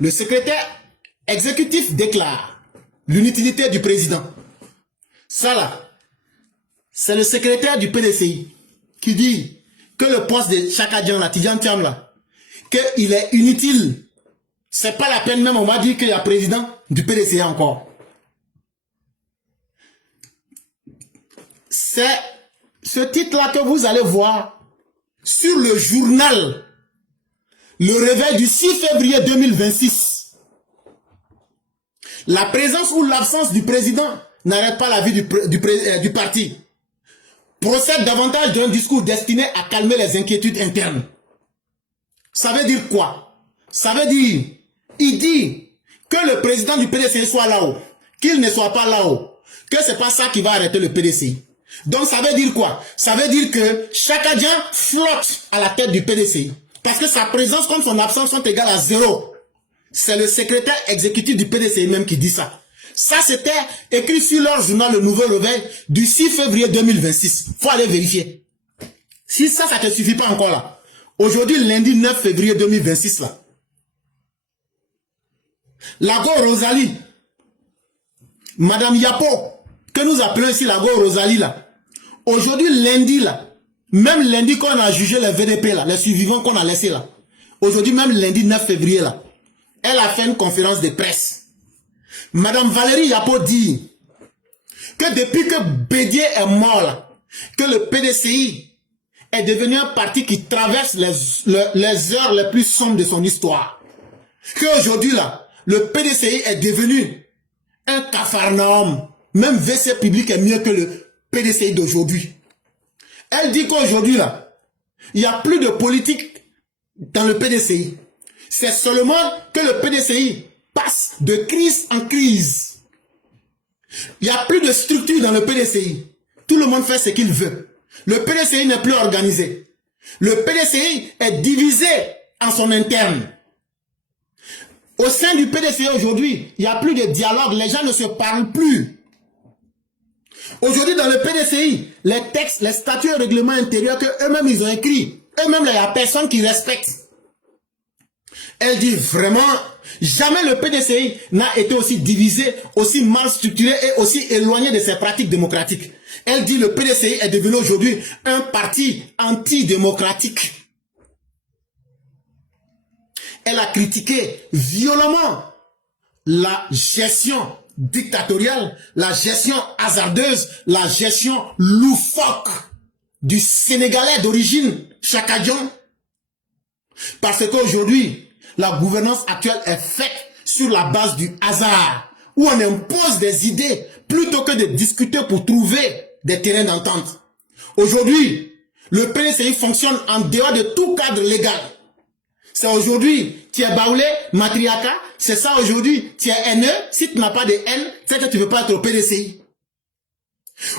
Le secrétaire exécutif déclare l'inutilité du président. Ça là, c'est le secrétaire du PDCI qui dit que le poste de Chaka Dian, la Tidjane Thiam là, qu'il est inutile. C'est pas la peine même, on va dire qu'il y a président du PDCI encore. C'est ce titre-là que vous allez voir sur le journal Le Réveil du 6 février 2026. La présence ou l'absence du président n'arrête pas la vie du parti. Procède davantage d'un discours destiné à calmer les inquiétudes internes. Ça veut dire quoi? Ça veut dire, il dit que le président du PDCI soit là-haut, qu'il ne soit pas là-haut, que c'est pas ça qui va arrêter le PDCI. Donc ça veut dire quoi? Ça veut dire que Chaka Dian flotte à la tête du PDCI. Parce que sa présence comme son absence sont égales à 0. C'est le secrétaire exécutif du PDCI même qui dit ça. Ça, c'était écrit sur leur journal Le Nouveau Réveil du 6 février 2026. Faut aller vérifier. Si ça, ça ne te suffit pas encore là. Aujourd'hui, lundi 9 février 2026 là. Lago Rosalie, Madame Yapo, que nous appelons ici Lago Rosalie là. Aujourd'hui, lundi là, même lundi qu'on a jugé les VDP là, les survivants qu'on a laissés là. Aujourd'hui, même lundi 9 février là, elle a fait une conférence de presse. Madame Valérie Yapo dit que depuis que Bédié est mort là, que le PDCI est devenu un parti qui traverse les heures les plus sombres de son histoire. Qu'aujourd'hui là, le PDCI est devenu un capharnaüm. Même WC public est mieux que le PDCI d'aujourd'hui. Elle dit qu'aujourd'hui là, il n'y a plus de politique dans le PDCI. C'est seulement que le PDCI passe de crise en crise. Il n'y a plus de structure dans le PDCI. Tout le monde fait ce qu'il veut. Le PDCI n'est plus organisé. Le PDCI est divisé en son interne. Au sein du PDCI aujourd'hui, il n'y a plus de dialogue. Les gens ne se parlent plus. Aujourd'hui, dans le PDCI, les textes, les statuts et règlements intérieurs qu'eux-mêmes ils ont écrits, eux-mêmes, il n'y a personne qui respecte. Elle dit vraiment, jamais le PDCI n'a été aussi divisé, aussi mal structuré et aussi éloigné de ses pratiques démocratiques. Elle dit le PDCI est devenu aujourd'hui un parti antidémocratique. Elle a critiqué violemment la gestion dictatoriale, la gestion hasardeuse, la gestion loufoque du Sénégalais d'origine, Chaka Dian. Parce qu'aujourd'hui, la gouvernance actuelle est faite sur la base du hasard, où on impose des idées plutôt que de discuter pour trouver des terrains d'entente. Aujourd'hui, le PDCI fonctionne en dehors de tout cadre légal. C'est aujourd'hui, tu es baoulé, matriarcat, c'est ça aujourd'hui, tu es haineux, si tu n'as pas de haine, c'est que tu ne veux pas être au PDCI.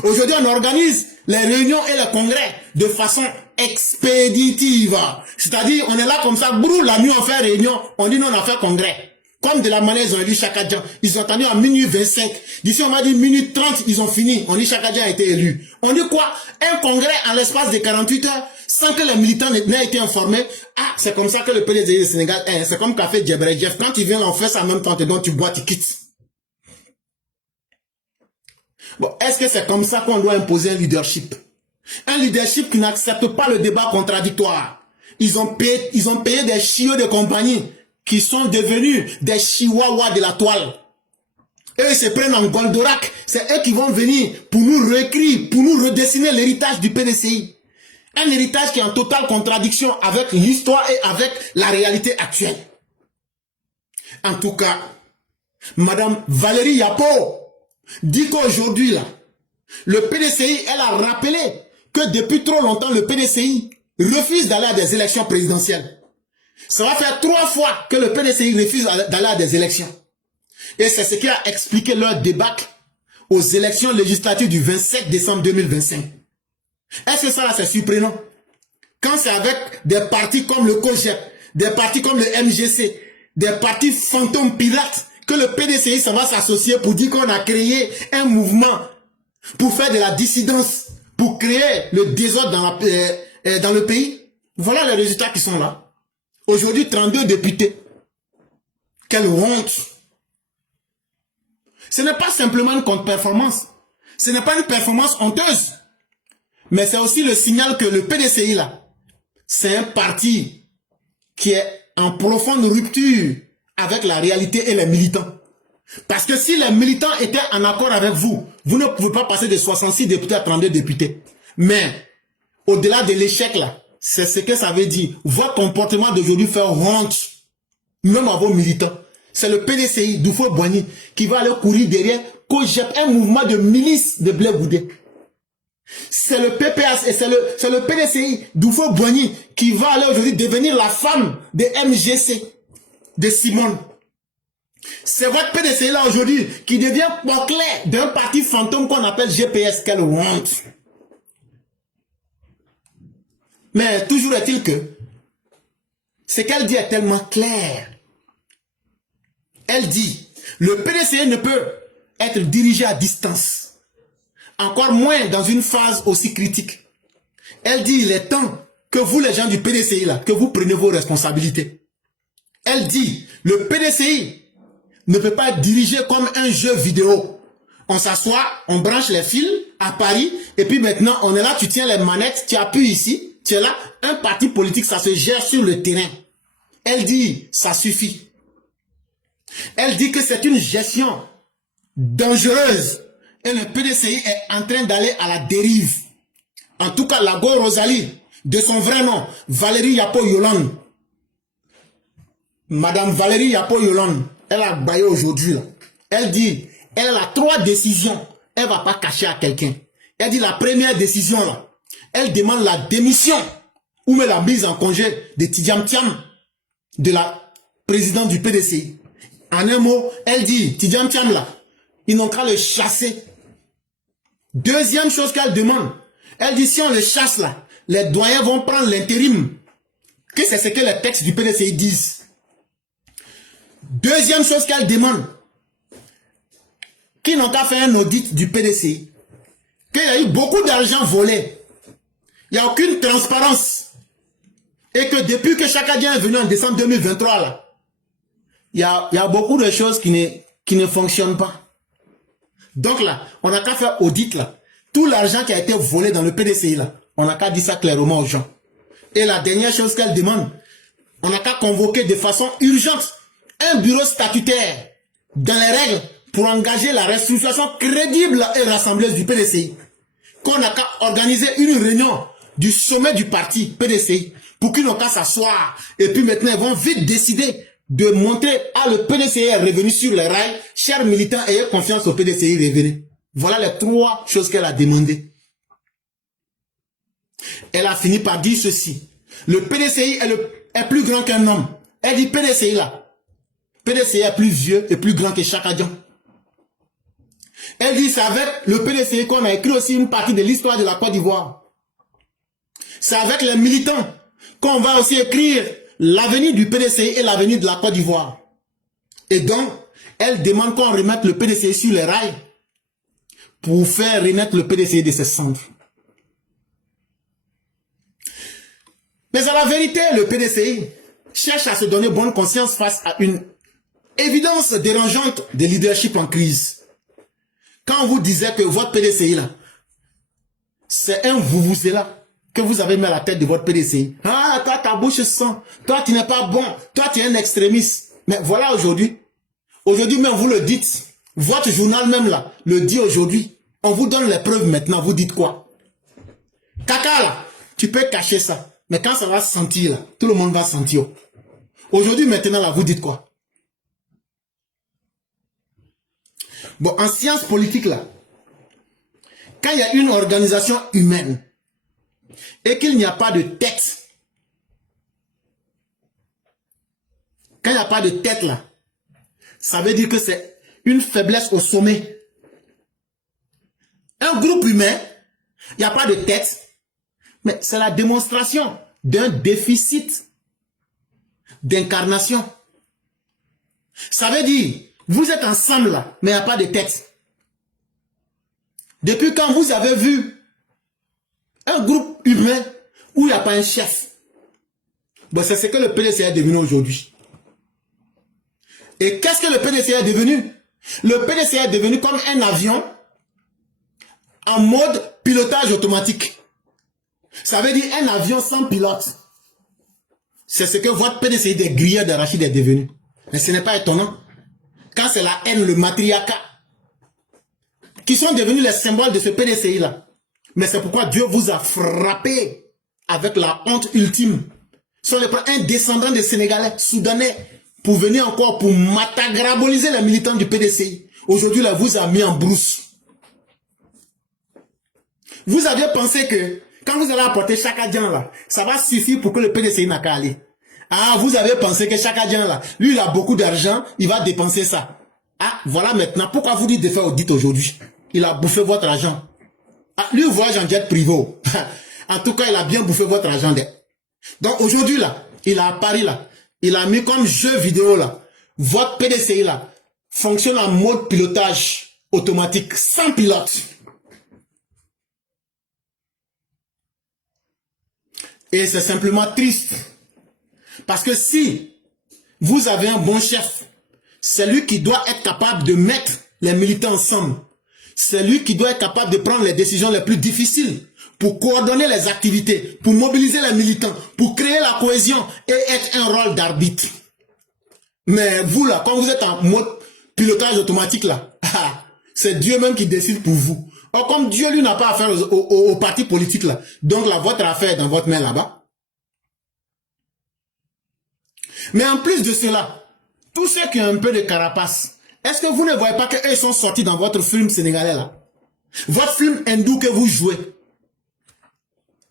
Aujourd'hui, on organise les réunions et les congrès de façon expéditive. C'est-à-dire, on est là comme ça, brou, la nuit on fait réunion, on dit non, on a fait congrès. Comme de la manière, ils ont élu Chaka Dian. Ils ont attendu à minuit 25. D'ici, on va dire minuit 30, ils ont fini. On dit Chaka Dian a été élu. On dit quoi? Un congrès en l'espace de 48 heures, sans que les militants n'aient été informés. Ah, c'est comme ça que le PDCI du Sénégal, c'est comme Café Djebredjef. Quand tu viens, on fait ça en même temps, donc tu bois, tu quittes. Bon, est-ce que c'est comme ça qu'on doit imposer un leadership? Un leadership qui n'accepte pas le débat contradictoire. Ils ont payé des chiots de compagnie qui sont devenus des chihuahuas de la toile. Eux, ils se prennent en Goldorak. C'est eux qui vont venir pour nous réécrire, pour nous redessiner l'héritage du PDCI. Un héritage qui est en totale contradiction avec l'histoire et avec la réalité actuelle. En tout cas, Madame Valérie Yapo dit qu'aujourd'hui, là, le PDCI, elle a rappelé que depuis trop longtemps, le PDCI refuse d'aller à des élections présidentielles. Ça va faire 3 fois que le PDCI refuse d'aller à des élections. Et c'est ce qui a expliqué leur débâcle aux élections législatives du 27 décembre 2025. Est-ce que ça, c'est surprenant? Quand c'est avec des partis comme le COGEP, des partis comme le MGC, des partis fantômes pirates, que le PDCI, ça va s'associer pour dire qu'on a créé un mouvement pour faire de la dissidence, pour créer le désordre dans le pays. Voilà les résultats qui sont là. Aujourd'hui, 32 députés. Quelle honte! Ce n'est pas simplement une contre-performance. Ce n'est pas une performance honteuse. Mais c'est aussi le signal que le PDCI, là, c'est un parti qui est en profonde rupture avec la réalité et les militants. Parce que si les militants étaient en accord avec vous, vous ne pouvez pas passer de 66 députés à 32 députés. Mais, au-delà de l'échec, là, c'est ce que ça veut dire. Votre comportement d'aujourd'hui fait honte, même à vos militants. C'est le PDCI, Doufo Boigny, qui va aller courir derrière Kojep, un mouvement de milice de Blé Goudé. C'est le PPS et c'est le PDCI, Doufo Boigny, qui va aller aujourd'hui devenir la femme de MGC, de Simone. C'est votre PDCI là aujourd'hui qui devient porte-clé d'un parti fantôme qu'on appelle GPS. Quelle honte! Mais toujours est-il que ce qu'elle dit est tellement clair. Elle dit, le PDCI ne peut être dirigé à distance. Encore moins dans une phase aussi critique. Elle dit, il est temps que vous, les gens du PDCI, là, que vous preniez vos responsabilités. Elle dit, le PDCI ne peut pas être dirigé comme un jeu vidéo. On s'assoit, on branche les fils à Paris, et puis maintenant, on est là, tu tiens les manettes, tu appuies ici, tu es là. Un parti politique, ça se gère sur le terrain. Elle dit, ça suffit. Elle dit que c'est une gestion dangereuse. Et le PDCI est en train d'aller à la dérive. En tout cas, la Go Rosalie, de son vrai nom, Valérie Yapo-Yolande. Madame Valérie Yapo-Yolande, elle a baillé aujourd'hui. Elle dit, elle a 3 décisions. Elle ne va pas cacher à quelqu'un. Elle dit la première décision, là, elle demande la démission ou même la mise en congé de Tidjam Thiam, de la présidente du PDCI. En un mot, elle dit, Tidjam Thiam là, ils n'ont qu'à le chasser. Deuxième chose qu'elle demande, elle dit si on le chasse là, les doyens vont prendre l'intérim. Que c'est ce que les textes du PDCI disent. Deuxième chose qu'elle demande, qu'ils n'ont qu'à faire un audit du PDCI. Qu'il y a eu beaucoup d'argent volé. Il n'y a aucune transparence. Et que depuis que Chakadien est venu en décembre 2023 là, il y a beaucoup de choses qui ne fonctionnent pas. Donc là, on n'a qu'à faire audit là. Tout l'argent qui a été volé dans le PDCI là, on n'a qu'à dire ça clairement aux gens. Et la dernière chose qu'elle demande, on n'a qu'à convoquer de façon urgente un bureau statutaire dans les règles pour engager la restructuration crédible et rassembleuse du PDCI. Qu'on n'a qu'à organiser une réunion du sommet du parti PDCI pour qu'ils n'ont qu'à s'asseoir. Et puis maintenant, ils vont vite décider de montrer, le PDCI est revenu sur les rails. Chers militants, ayez confiance au PDCI, revenez. Voilà les 3 choses qu'elle a demandées. Elle a fini par dire ceci. Le PDCI est plus grand qu'un homme. Elle dit PDCI là. PDCI est plus vieux et plus grand que Chakadjan. Elle dit c'est avec le PDCI qu'on a écrit aussi une partie de l'histoire de la Côte d'Ivoire. C'est avec les militants qu'on va aussi écrire l'avenir du PDCI et l'avenir de la Côte d'Ivoire. Et donc, elle demande qu'on remette le PDCI sur les rails pour faire renaître le PDCI de ses cendres. Mais à la vérité, le PDCI cherche à se donner bonne conscience face à une évidence dérangeante de leadership en crise. Quand on vous disait que votre PDCI là, c'est un vous-vous-là que vous avez mis à la tête de votre PDCI. Ah, toi, ta bouche sent. Toi, tu n'es pas bon. Toi, tu es un extrémiste. Mais voilà aujourd'hui. Aujourd'hui même, vous le dites. Votre journal même là, le dit aujourd'hui. On vous donne les preuves maintenant. Vous dites quoi? Caca là, tu peux cacher ça. Mais quand ça va se sentir là, tout le monde va sentir. Aujourd'hui maintenant là, vous dites quoi? Bon, en sciences politiques là, quand il y a une organisation humaine, et qu'il n'y a pas de tête. Quand il n'y a pas de tête là, ça veut dire que c'est une faiblesse au sommet. Un groupe humain, il n'y a pas de tête, mais c'est la démonstration d'un déficit d'incarnation. Ça veut dire, vous êtes ensemble là, mais il n'y a pas de tête. Depuis quand vous avez vu un groupe humain où il n'y a pas un chef? Ben c'est ce que le PDCI est devenu aujourd'hui. Et qu'est-ce que le PDC est devenu? Le PDC est devenu comme un avion en mode pilotage automatique. Ça veut dire un avion sans pilote. C'est ce que votre PDCI des grilleurs d'arachide est devenu. Mais ce n'est pas étonnant. Quand c'est la haine, le matriarcat, qui sont devenus les symboles de ce PDCI-là. Mais c'est pourquoi Dieu vous a frappé avec la honte ultime. Sur un descendant des Sénégalais, Soudanais, pour venir encore pour matagraboliser les militants du PDCI. Aujourd'hui, là, vous a mis en brousse. Vous aviez pensé que quand vous allez apporter Chaka Dian là, ça va suffire pour que le PDCI n'a qu'à aller. Ah, vous avez pensé que Chaka Dian là, lui il a beaucoup d'argent, il va dépenser ça. Ah, voilà maintenant, pourquoi vous dites de faire audit aujourd'hui? Il a bouffé votre argent. Ah, lui, il voyage en jet privé. En tout cas, il a bien bouffé votre argent. Donc aujourd'hui là, il a à Paris là, il a mis comme jeu vidéo là, votre PDCI là, fonctionne en mode pilotage automatique, sans pilote. Et c'est simplement triste. Parce que si vous avez un bon chef, c'est lui qui doit être capable de mettre les militants ensemble. C'est lui qui doit être capable de prendre les décisions les plus difficiles pour coordonner les activités, pour mobiliser les militants, pour créer la cohésion et être un rôle d'arbitre. Mais vous là, quand vous êtes en mode pilotage automatique là, c'est Dieu même qui décide pour vous. Or, comme Dieu lui n'a pas affaire aux partis politiques là, donc là, votre affaire est dans votre main là-bas. Mais en plus de cela, tous ceux qui ont un peu de carapace, est-ce que vous ne voyez pas qu'eux sont sortis dans votre film sénégalais là? Votre film hindou que vous jouez.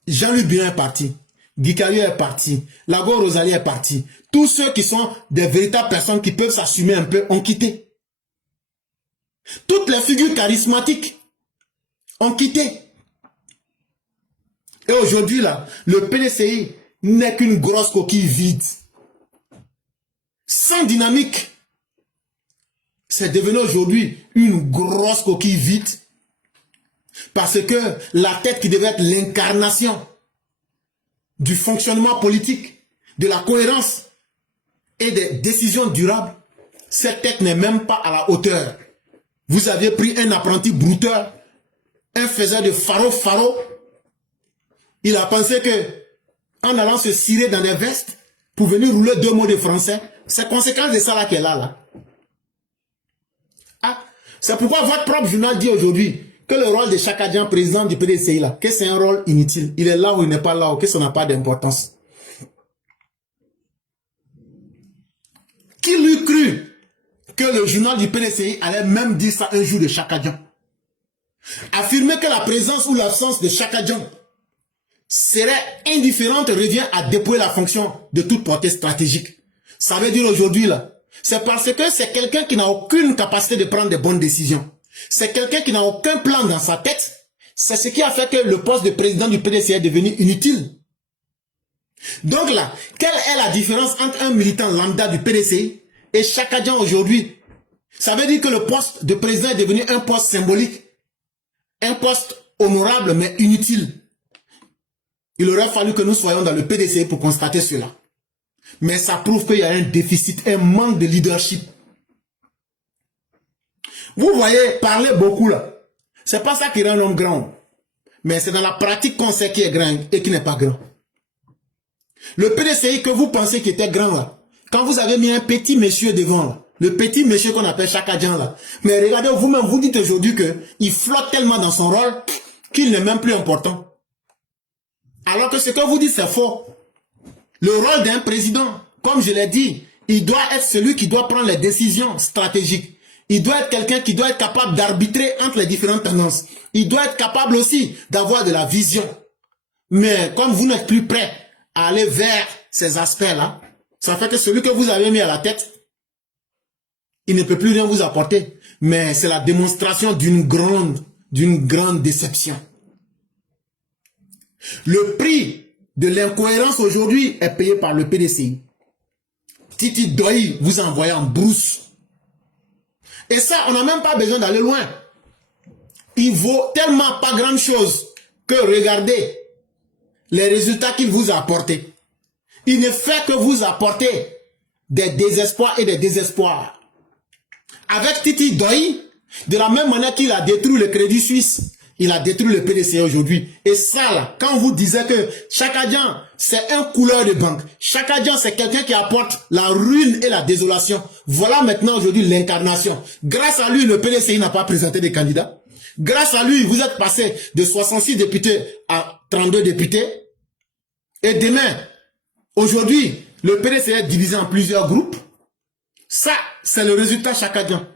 Jean-Luc Bion est parti. Guikario est parti. Lago Rosalie est parti. Tous ceux qui sont des véritables personnes qui peuvent s'assumer un peu ont quitté. Toutes les figures charismatiques ont quitté. Et aujourd'hui là, le PDCI n'est qu'une grosse coquille vide. Sans dynamique. C'est devenu aujourd'hui une grosse coquille vide. Parce que la tête qui devait être l'incarnation du fonctionnement politique, de la cohérence et des décisions durables, cette tête n'est même pas à la hauteur. Vous aviez pris un apprenti brouteur, un faiseur de faro. Il a pensé que en allant se cirer dans des vestes pour venir rouler 2 mots de français, c'est conséquence de ça là qu'elle a là. Ah, c'est pourquoi votre propre journal dit aujourd'hui que le rôle de Chaka Dian, président du PDCI là, que c'est un rôle inutile. Il est là ou il n'est pas là, ou que ça n'a pas d'importance. Qui lui crut que le journal du PDCI allait même dire ça un jour de Chaka Dian? Affirmer que la présence ou l'absence de Chaka Dian serait indifférente revient à dépouiller la fonction de toute portée stratégique. Ça veut dire aujourd'hui là, c'est parce que c'est quelqu'un qui n'a aucune capacité de prendre de bonnes décisions. C'est quelqu'un qui n'a aucun plan dans sa tête. C'est ce qui a fait que le poste de président du PDCI est devenu inutile. Donc là, quelle est la différence entre un militant lambda du PDCI et Chaka Dian aujourd'hui? Ça veut dire que le poste de président est devenu un poste symbolique, un poste honorable mais inutile. Il aurait fallu que nous soyons dans le PDCI pour constater cela. Mais ça prouve qu'il y a un déficit, un manque de leadership. Vous voyez, parler beaucoup là, c'est pas ça qui rend l'homme grand. Mais c'est dans la pratique qu'on sait qui est grand et qui n'est pas grand. Le PDCI que vous pensez qui était grand là, quand vous avez mis un petit monsieur devant là, le petit monsieur qu'on appelle Chaka Dian là, mais regardez vous-même, vous dites aujourd'hui qu'il flotte tellement dans son rôle qu'il n'est même plus important. Alors que ce que vous dites c'est faux. Le rôle d'un président, comme je l'ai dit, il doit être celui qui doit prendre les décisions stratégiques. Il doit être quelqu'un qui doit être capable d'arbitrer entre les différentes tendances. Il doit être capable aussi d'avoir de la vision. Mais comme vous n'êtes plus prêt à aller vers ces aspects-là, ça fait que celui que vous avez mis à la tête, il ne peut plus rien vous apporter. Mais c'est la démonstration d'une grande déception. Le prix de l'incohérence aujourd'hui est payé par le PDCI. Titi Doyi vous envoie en brousse. Et ça, on n'a même pas besoin d'aller loin. Il vaut tellement pas grand chose que regardez les résultats qu'il vous a apportés. Il ne fait que vous apporter des désespoirs et des désespoirs. avec Titi Doyi, de la même manière qu'il a détruit le Crédit Suisse, il a détruit le PDCI aujourd'hui. Et ça là, quand vous disiez que Chakadian, c'est un couleur de banque, Chakadian, c'est quelqu'un qui apporte la ruine et la désolation. Voilà maintenant aujourd'hui l'incarnation. Grâce à lui, le PDCI n'a pas présenté des candidats. Grâce à lui, vous êtes passé de 66 députés à 32 députés. Et demain, aujourd'hui, le PDCI est divisé en plusieurs groupes. Ça, c'est le résultat Chakadian.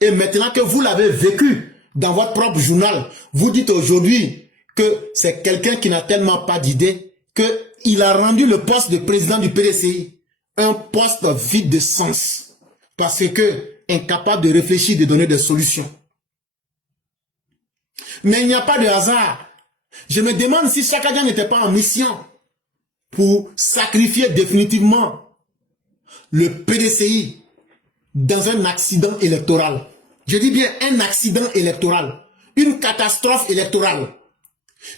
Et maintenant que vous l'avez vécu dans votre propre journal, vous dites aujourd'hui que c'est quelqu'un qui n'a tellement pas d'idée qu'il a rendu le poste de président du PDCI un poste vide de sens. Parce que incapable de réfléchir, de donner des solutions. Mais il n'y a pas de hasard. Je me demande si Chakadian n'était pas en mission pour sacrifier définitivement le PDCI dans un accident électoral. Je dis bien un accident électoral. Une catastrophe électorale.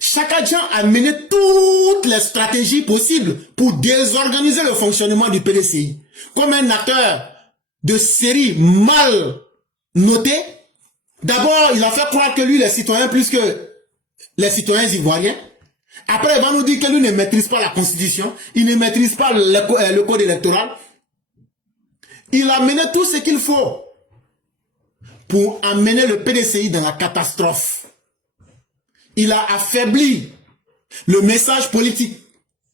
Chakadian a mené toutes les stratégies possibles pour désorganiser le fonctionnement du PDCI. Comme un acteur de série mal noté. D'abord, il a fait croire que lui, les citoyens, plus que les citoyens ivoiriens. Après, il va nous dire que lui ne maîtrise pas la Constitution. Il ne maîtrise pas le code électoral. Il a mené tout ce qu'il faut pour amener le PDCI dans la catastrophe. Il a affaibli le message politique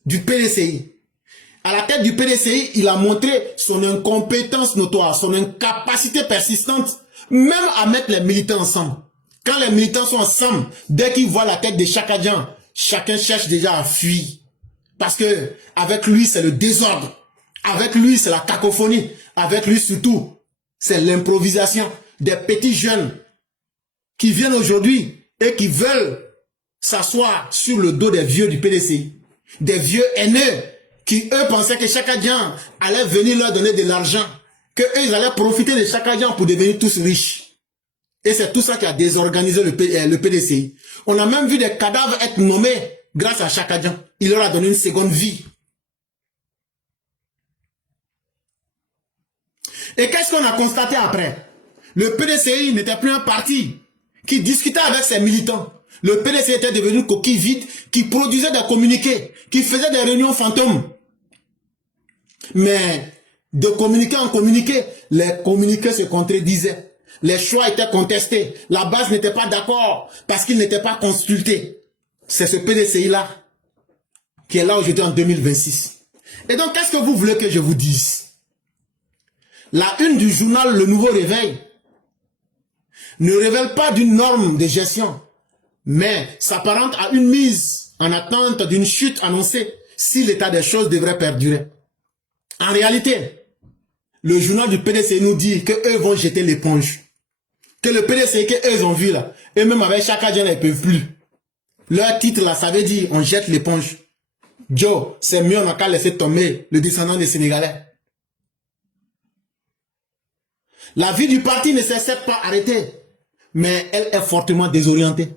du PDCI. À la tête du PDCI, il a montré son incompétence notoire, son incapacité persistante, même à mettre les militants ensemble. Quand les militants sont ensemble, dès qu'ils voient la tête de Chakadian, chacun cherche déjà à fuir. Parce que avec lui, c'est le désordre. Avec lui, c'est la cacophonie. Avec lui, surtout, c'est l'improvisation. Des petits jeunes qui viennent aujourd'hui et qui veulent s'asseoir sur le dos des vieux du PDCI. Des vieux haineux qui, eux, pensaient que Chakadian allait venir leur donner de l'argent. Qu'eux, ils allaient profiter de Chakadian pour devenir tous riches. Et c'est tout ça qui a désorganisé le PDCI. On a même vu des cadavres être nommés grâce à Chakadian. Il leur a donné une seconde vie. Et qu'est-ce qu'on a constaté après? Le PDCI n'était plus un parti qui discutait avec ses militants. Le PDCI était devenu une coquille vide qui produisait des communiqués, qui faisait des réunions fantômes. Mais de communiqué en communiqué, les communiqués se contredisaient. Les choix étaient contestés. La base n'était pas d'accord parce qu'ils n'étaient pas consultés. C'est ce PDCI-là qui est là aujourd'hui en 2026. Et donc, qu'est-ce que vous voulez que je vous dise? La une du journal Le Nouveau Réveil ne révèle pas d'une norme de gestion, mais s'apparente à une mise en attente d'une chute annoncée si l'état des choses devrait perdurer. En réalité, le journal du PDCI nous dit qu'eux vont jeter l'éponge. Que le PDCI qu'eux ont vu là, et même avec Chakadian, ils ne peuvent plus. Leur titre là, ça veut dire on jette l'éponge. Joe, c'est mieux, on n'a qu'à laisser tomber le descendant des Sénégalais. La vie du parti ne s'est certes pas arrêtée, mais elle est fortement désorientée.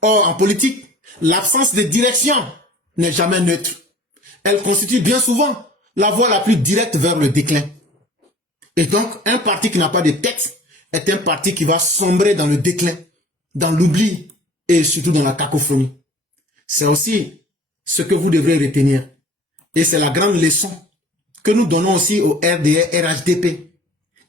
Or, en politique, l'absence de direction n'est jamais neutre. Elle constitue bien souvent la voie la plus directe vers le déclin. Et donc, un parti qui n'a pas de tête est un parti qui va sombrer dans le déclin, dans l'oubli et surtout dans la cacophonie. C'est aussi ce que vous devrez retenir. Et c'est la grande leçon que nous donnons aussi au RDR, RHDP.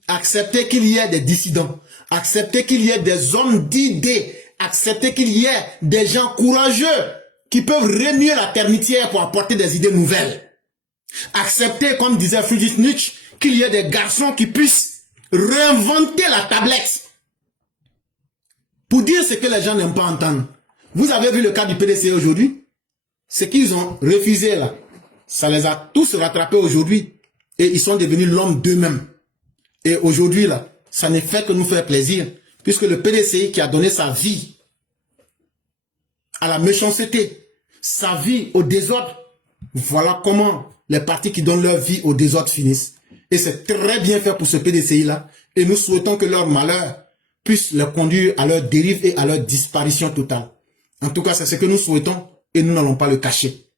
Accepter qu'il y ait des dissidents, accepter qu'il y ait des hommes d'idées, accepter qu'il y ait des gens courageux qui peuvent remuer la termitière pour apporter des idées nouvelles. Accepter, comme disait Friedrich Nietzsche, qu'il y ait des garçons qui puissent réinventer la tablette pour dire ce que les gens n'aiment pas entendre. Vous avez vu le cas du PDCI aujourd'hui? Ce qu'ils ont refusé là, ça les a tous rattrapés aujourd'hui et ils sont devenus l'homme d'eux-mêmes. Et aujourd'hui, là, ça ne fait que nous faire plaisir, puisque le PDCI qui a donné sa vie à la méchanceté, sa vie au désordre, voilà comment les partis qui donnent leur vie au désordre finissent. Et c'est très bien fait pour ce PDCI-là, et nous souhaitons que leur malheur puisse les conduire à leur dérive et à leur disparition totale. En tout cas, c'est ce que nous souhaitons, et nous n'allons pas le cacher.